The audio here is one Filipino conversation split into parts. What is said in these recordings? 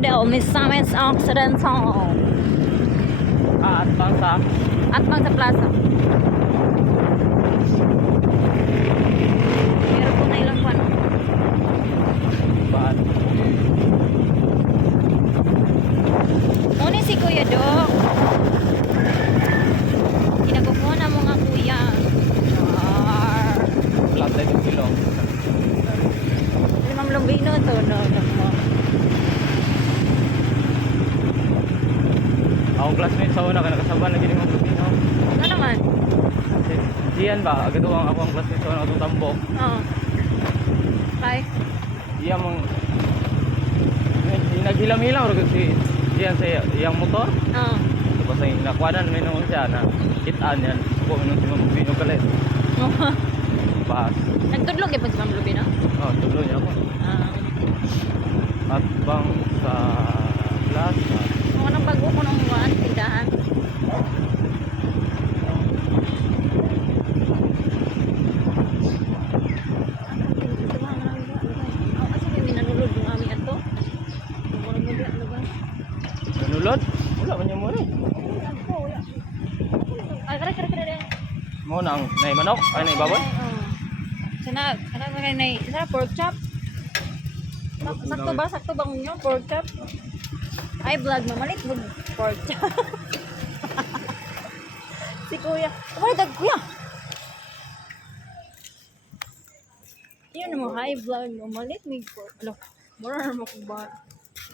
Rodel, Misamis Occidental. At bang sa Atbang sa plaza. Meron po na ilang kwan. bahan. Muna si Kuya Dok. Kinagupo na mga kuya. Char. Flat light yung silong. Limang lumbino to. No. Akong classmate sa una, nakasaba na gini mga Lubino. Ano naman? Diyan ba? Agad ako ang classmate sa una, itong tambok. Oo. Bye. Diyan mong... Naghilam-hilam rin si diyan sa iyang motor. Oo. Tapos ay nakwanan may nung siya na kitaan yan. Kung nung si Ma'am Lubino kalit. Bahas. Nagtudlog yung pa si Ma'am Lubino? Oh, tuloy niya ako. At bang sa plaza. Kung anong bago ko nung buwan, tindahan. Nanulod? Wala man yung muna. Ay, kare. Mo nang nay manok, ay nay baboy. Sana pork chop. Sakto ba nyo pork chop? Ay, vlog mamalit mo pork chop. Si Kuya. Dag Kuya. Yun mo, hi vlog mamalit may pork. Alo, mura mo kung ba.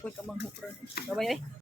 Kuy ka bang hupro. Babay ay.